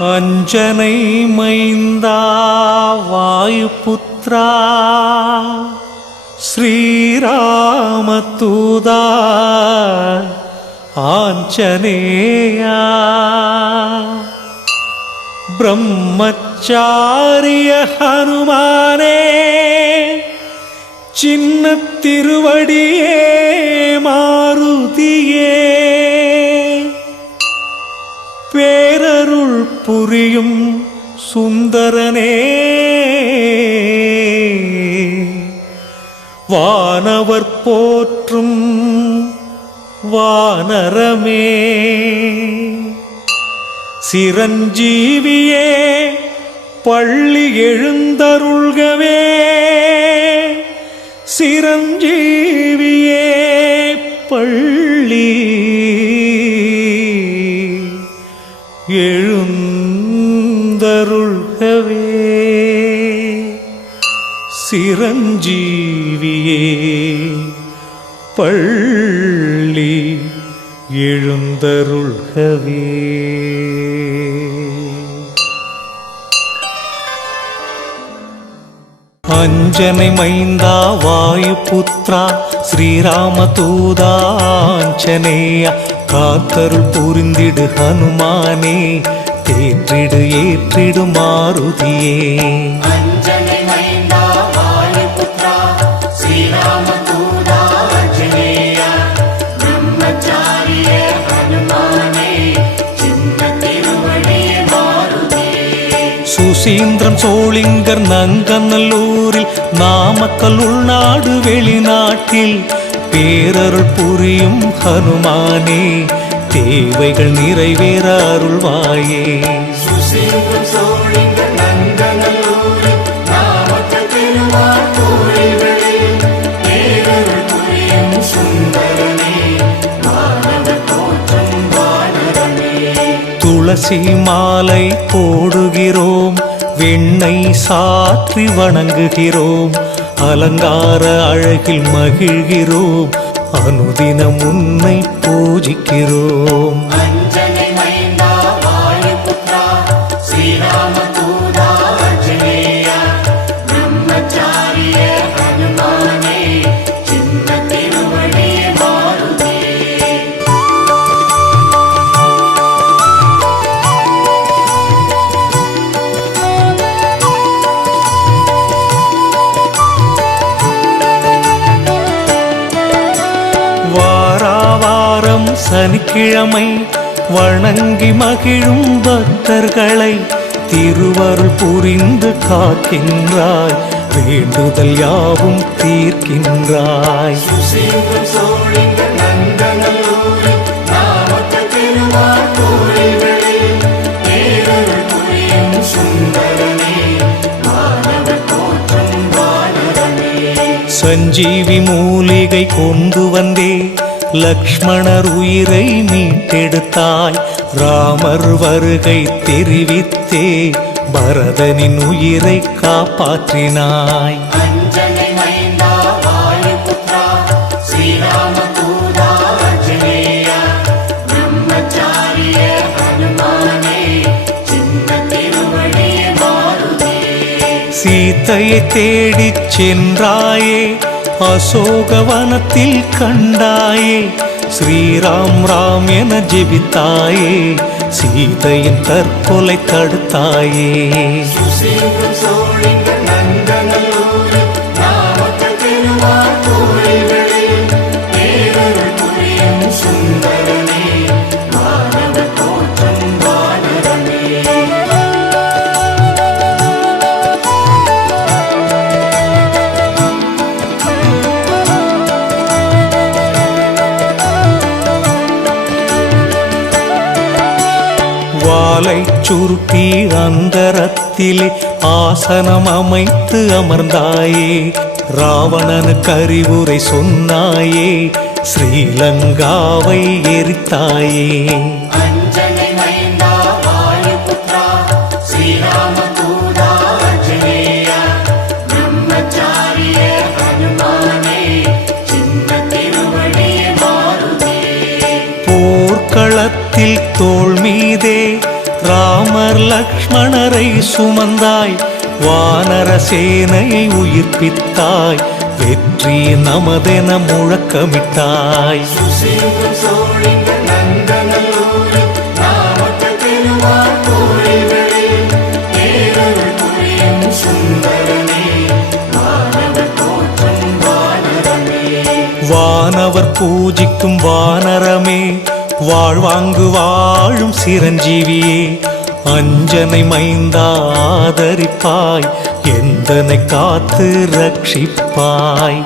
அஞ்சனை மைந்தா வாயுபுத்ரா. ஸ்ரீராமதூதா ஆஞ்சனேயா. பிரம்மச்சாரிய ஹனுமானே சின்ன திருவடியே மாருதியே. பேரருள் புரியும் சுந்தரனே. வானவர் போற்றும் வானரமே. சிரஞ்சீவியே பள்ளி எழுந்தருள்கவே. சிரஞ்சீவியே பள்ளி எழுந்தருள்கவே. சிரஞ்சீவியே பள்ளி எழுந்தருள்கவே. அஞ்சனை மைந்தா வாயு வாயுபுத்ரா ஸ்ரீராம தூதாஞ்சனேயா காத்தருள் புரிந்திடு ஹனுமானே தேற்றிடு ஏற்றிடு மாருதியே. சுசீந்திரம் சோளிங்கர் நங்கநல்லூரில் நாமக்கல் உள்நாடு வெளிநாட்டில் பேரருள் புரியும் ஹனுமானே தேவைகள் நிறைவேற அருள்வாயே சோழிங்க திருவார் பேரருள் புரியும் சுந்தரனே தோற்றம் துளசி மாலை போடுகிறோம் வெண்ணை சாற்றி வணங்குகிறோம் அலங்கார அழகில் மகிழ்கிறோம். அனுதினம் உன்னை பூஜிக்கிறோம். சனிக்கிழமை வணங்கி மகிழும் பக்தர்களை திருவருள் புரிந்து காக்கின்றாய். வேண்டுதல் யாவும் தீர்க்கின்றாய். சஞ்சீவி மூலிகை கொண்டு வந்தே லக்ஷ்மணர் உயிரை மீட்டெடுத்தாய். ராமர் வருகை தெரிவித்தே பரதனின் உயிரை காப்பாற்றினாய். சீத்தையை தேடிச் சென்றாயே அசோகவனத்தில் கண்டாயே ஸ்ரீராம் ராம் என ஜெபித்தாயே சீதையின் தற்கொலை தடுத்தாயே சுருட்டி அந்தரத்திலே ஆசனம் அமைத்து அமர்ந்தாயே. ராவணனுக்கு அறிவுரை சொன்னாயே. ஸ்ரீலங்காவை எரித்தாயே. போர்க்களத்தில் தோள் மீதே ராமர் லக்ஷ்மணரை சுமந்தாய் வானர சேனையை உயிர்ப்பித்தாய் வெற்றி நமதென முழக்கமிட்டாய். வானவர் பூஜிக்கும் வானரமே வாழ்வாங்கு வாழும் சிரஞ்சீவியே அஞ்சனை மைந்தா ஆதரிப்பாய் எந்தனை காத்து ரட்சிப்பாய்.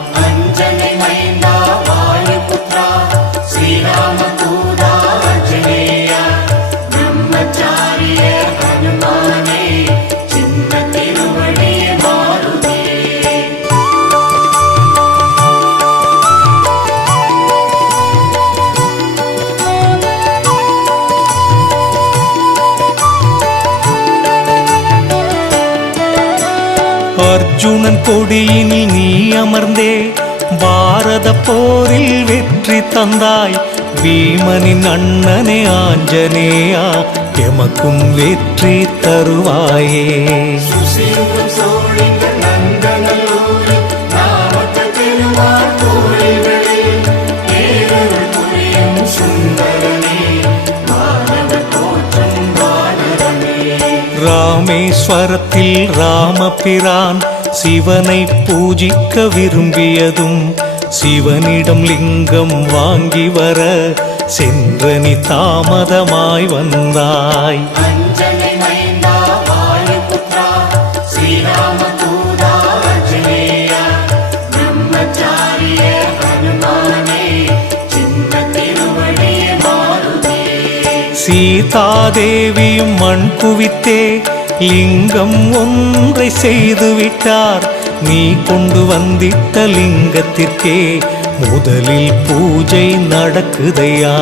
கொடியினில் நீ அமர்ந்தே. பாரத போரில் வெற்றி தந்தாய். பீமனின் அண்ணனே ஆஞ்சனேயா எமக்கும் வெற்றி தருவாயே. ராமேஸ்வரத்தில் ராமபிரான் சிவனை பூஜிக்க விரும்பியதும் சிவனிடம் லிங்கம் வாங்கி வர சென்றனி தாமதமாய் வந்தாய். சீதாதேவியும் மண் குவித்தே லிங்கம் ஒன்றை செய்து விட்டார். நீ கொண்டு வந்திட்ட லிங்கத்திற்கே முதலில் பூஜை நடக்குதையா?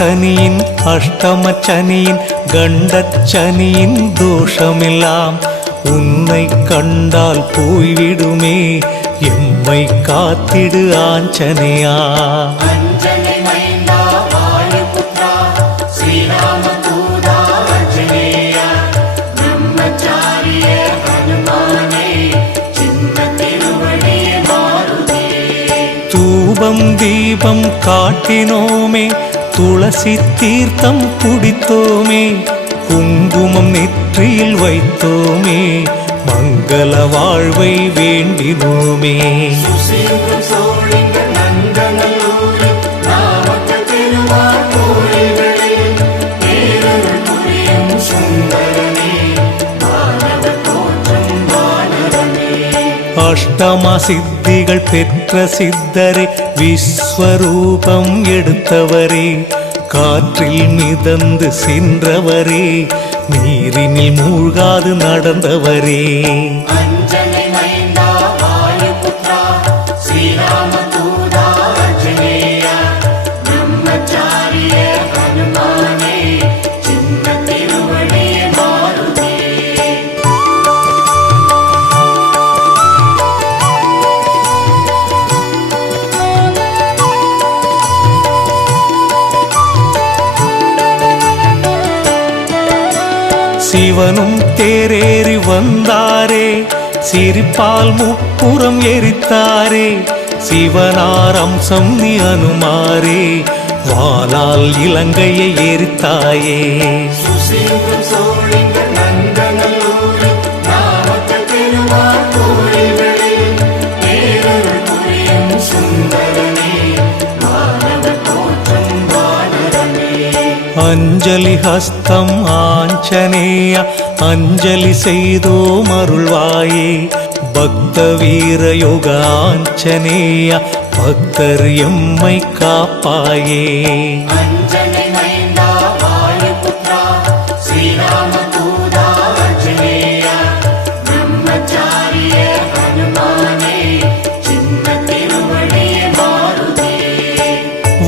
சனியின் அஷ்டம சனியின் கண்டச் சனியின் தோஷமெல்லாம் உன்னை கண்டால் போய்விடுமே. எம்மை காத்திடு ஆஞ்சனையா தூபம் தீபம் காட்டினோமே. துளசி தீர்த்தம் குடித்தோமே குங்குமம் நெற்றியில் வைத்தோமே மங்கள வாழ்வை வேண்டினோமே. அஷ்டம சித்திகள் பெற்ற சித்தரே விஸ்வரூபம் எடுத்தவரே காற்றில் மிதந்து சென்றவரே நீரினில் மூழ்காது நடந்தவரே. சிரிப்பால் முப்புறம் எரித்தாரே. சிவனார் அம்சம் நீ அனுமாரே. வாளால் இலங்கையை எரித்தாயே. அஞ்சலி ஹஸ்தம் ஆஞ்சநேய அஞ்சலி செய்தோம் அருள்வாயே. பக்த வீர யோகாஞ்சனேயா பக்தர் எம்மை காப்பாயே.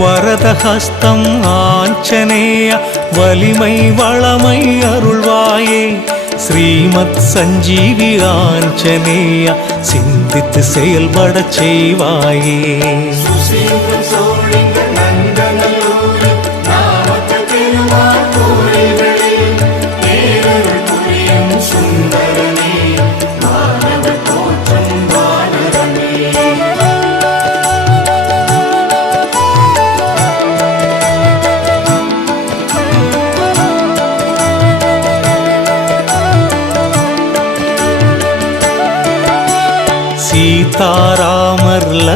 வரதஹஸ்தம் ஆஞ்சநேய வலிமை வளமை அருள்வாயே. ஸ்ரீமத் சஞ்சீவி ஆஞ்சநேய சிந்தித்து செயல்படச் செய்வாயே.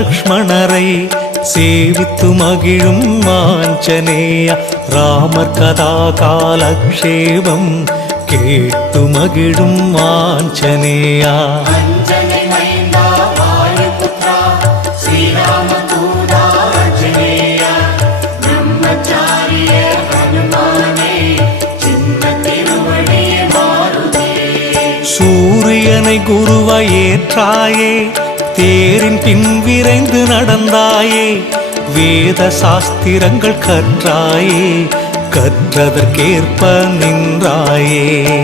லக்ஷ்மணரை சேவித்து மகிழும் ஆஞ்சநேய ராமர் கதா காலக்ஷேபம் கேட்டு மகிழும் மாருதியே சூரியனை ஏற்றாயே தேரின் பின் விரைந்து நடந்தாயே. வேத சாஸ்திரங்கள் கற்றாயே. கற்றதற்கேற்ப நின்றாயே.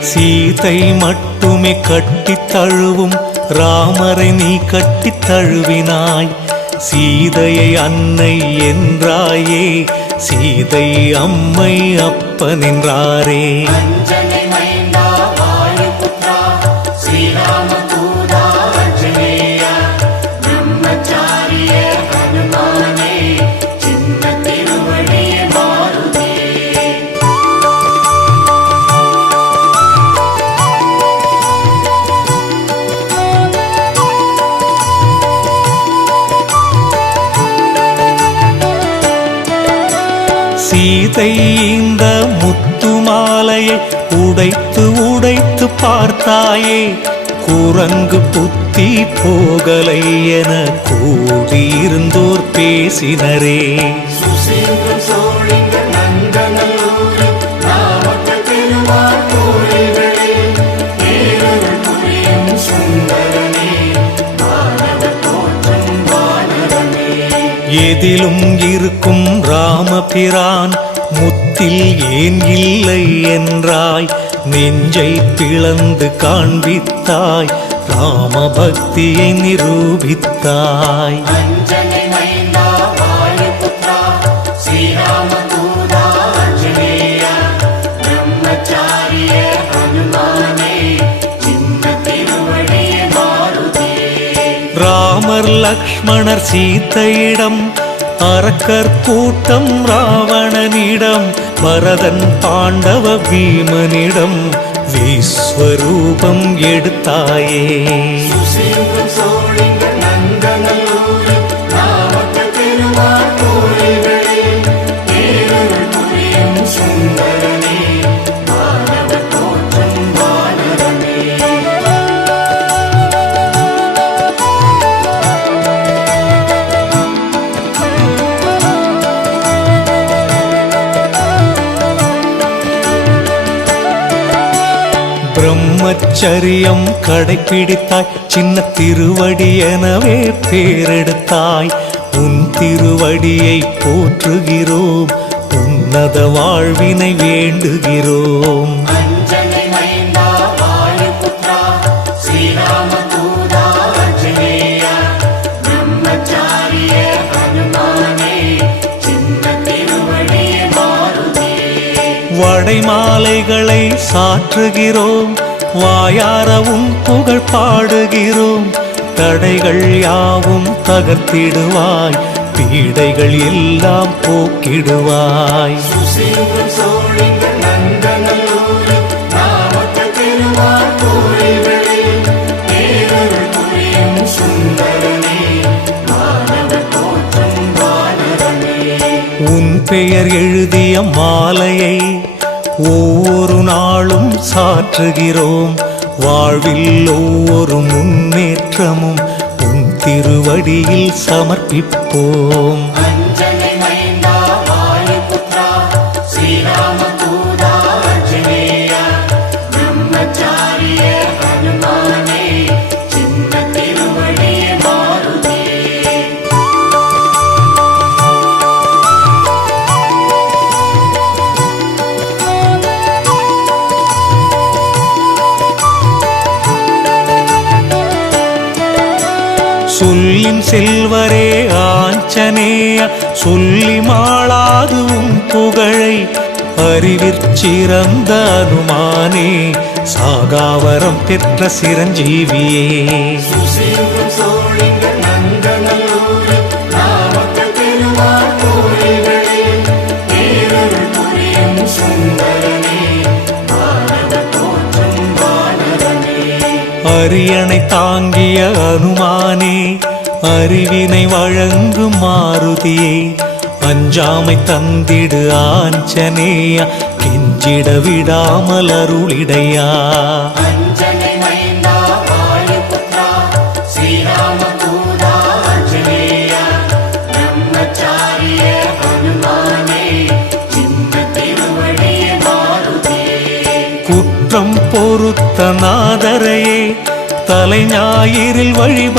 சீதை மட்டுமே கட்டித் தழுவும் ராமரை நீ கட்டி தழுவினாய். சீதையை அன்னை என்றாயே. சீதை அம்மை அப்பனின்றாரே அஞ்சனை இந்த முத்து மாலையை உடைத்து உடைத்து பார்த்தாயே குரங்கு புத்தி போகலை என கூடியிருந்தோர் பேசினரே. எதிலும் இருக்கும் ராமபிரான் முத்தில் ஏன் இல்லை என்றாய்? நெஞ்சை பிளந்து காண்பித்தாய். நிரூபித்தாய். சின்ன திருவடியே மாருதியே ராமர் லக்ஷ்மணர் சீதையிடம் அரக்கர் கூட்டம் ராவணனிடம் பரதன் பாண்டவ பீமனிடம் விஸ்வரூபம் எடுத்தாயே. பிரம்மச்சரியம் கடைப்பிடித்தாய். சின்ன திருவடி எனவே பேரெடுத்தாய். உன் திருவடியை போற்றுகிறோம். உன்னத வாழ்வினை வேண்டுகிறோம். வடைமாலைகளை சாற்றுகிறோம் வாயாரவும் புகழ் பாடுகிறோம். தடைகள் யாவும் தகர்த்திடுவாய் பீடைகள் எல்லாம் போக்கிடுவாய். உன் பெயர் எழுதிய மாலையை ஒவ்வொரு நாளும் சாற்றுகிறோம். வாழ்வில் ஒவ்வொரு முன்னேற்றமும் உன் திருவடியில் சமர்ப்பிப்போம். சொல்லின் செல்வரே ஆஞ்சனேயா சொல்லி மாளாதுவும் புகழை அறிவிற்சிறந்த அனுமானே சாகாவரம் பெற்ற சிரஞ்சீவியே. அரியணை தாங்கிய அனுமானே அறிவினை வழங்கும் மாருதியே அஞ்சாமை தந்திடு ஆஞ்சனேயா கெஞ்சிட விடாமல் அருளிடையா தலை ஞாயிறில் வழிப